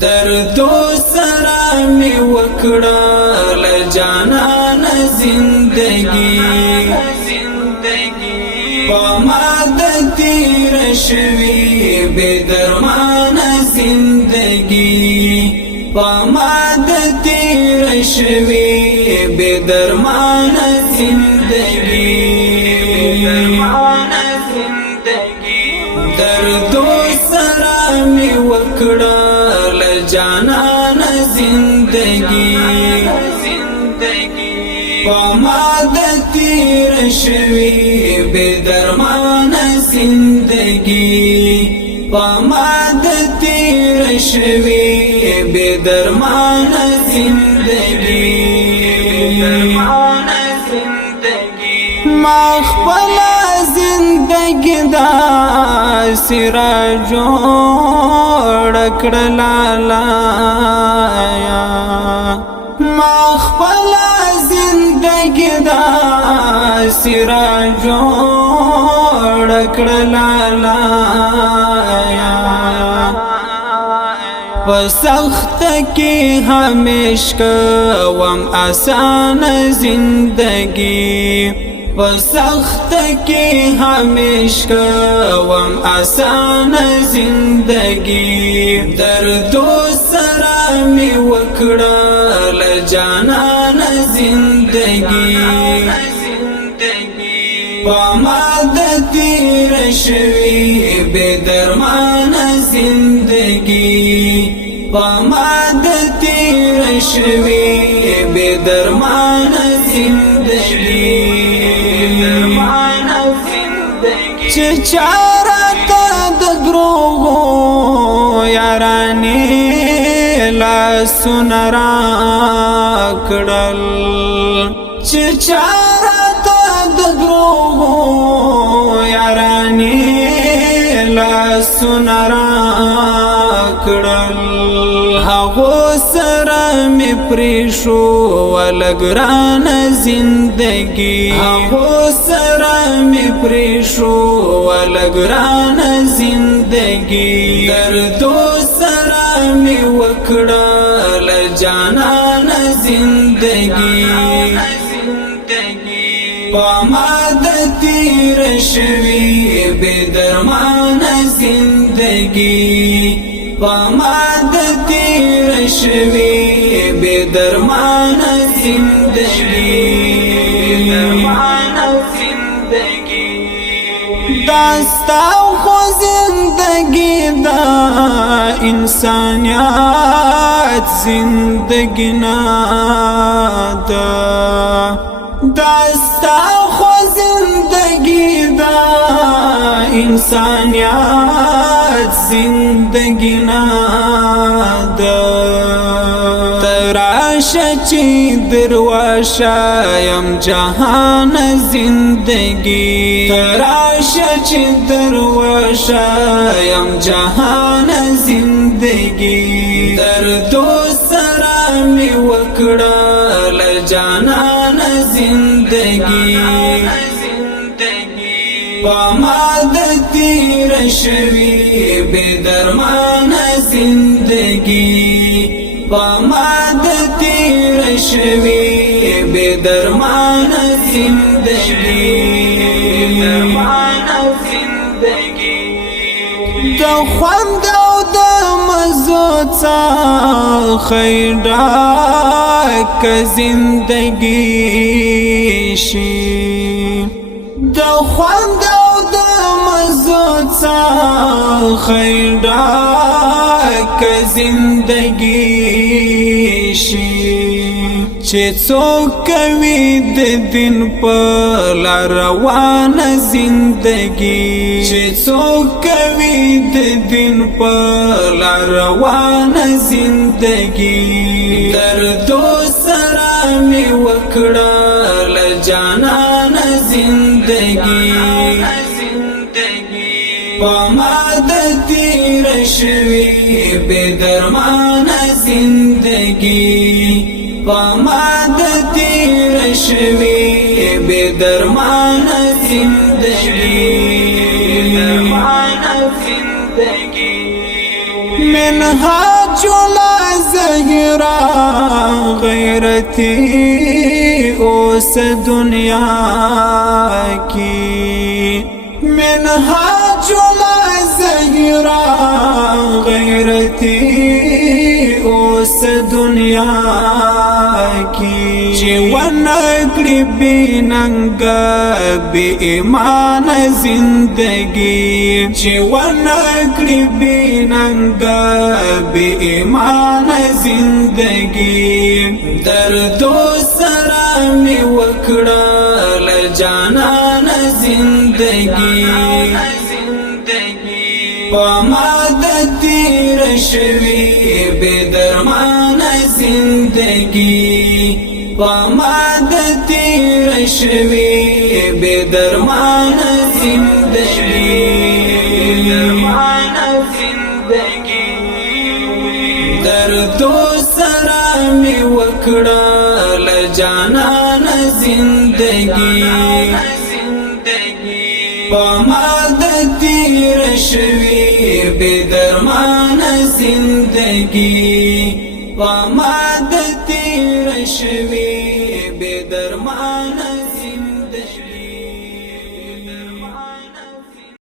دردو سره می وکړه جانان زندگی پما د تیر شوی بے درمان زندگی پما د تیر شوی بے درمان زندگی دردو سره می وکړه جانان زندگی پما د تیر شوی بے درمان زندگی پما د تیر شوی بے درمان زندگی ما خپل زندگی دا سرا جوړ کړلا ما خپل زندگی دا سرا جوړ کړلا سخت کی ہمیشہ وم آسان زندگی سخت کی ہمیشہ وم آسان زندگی دردو سره می وکړه جانان زندگی پما د تیر شوی بے درمان زندگی پما د تیر شوی بے درمان زندگی چه چارتا د دروغو یارانی لاسونه راکړل چه چارتا د دروغو یارانی لاسونه راکړل هغو سره می پریښو ولګران زندگی هغو سره می پریښو ولګران زندگی دردو سره می وکړه جانان زندگی پما د تیر شوی بے درمان زندگی پما د تیر شوی بے درمان زندگی داستا خو زندگی دا انسانیت زندگی نادا داستا خو زندگی دا انسانیت زندگی نادا تراشه چی درواشایم جهان زندگی تراشه چی درواشایم جهان زندگی دردو سره می وکړه جانان زندگی پما د تیر شوی بے درمان زندگی پما د تیر شوی بے درمان زندگی د خوند او د مزو څخه ډک زندگی شي د خوند او د مزو څخه ډک زندگی شي چې څوک کوي د دین په لار روان زندگی چې څوک کوي د دین په لار روان زندگی دردو سره می وکړه جانان زندگی پما د تیر شوی بے درمان زندگی پما د تیر شوی بے درمان زندگی منها جل غیرتی اوس دنیا کی منهاج الزهرا غیرتی اوس دنیا کی چې ونکړي بننګ بی ایمان زندگی چې ونکړي بننګ بی ایمان زندگی دردو سره می وکړه ل جانان زندگی پاماد تیر شوی بے درمان زندگی پاماد تیر شوی بے درمان زندگی دردو سره می وکړه ل جانان زندگی پاماد تیر شوی بے درمان زندگی پاماد تیر شوی بے درمان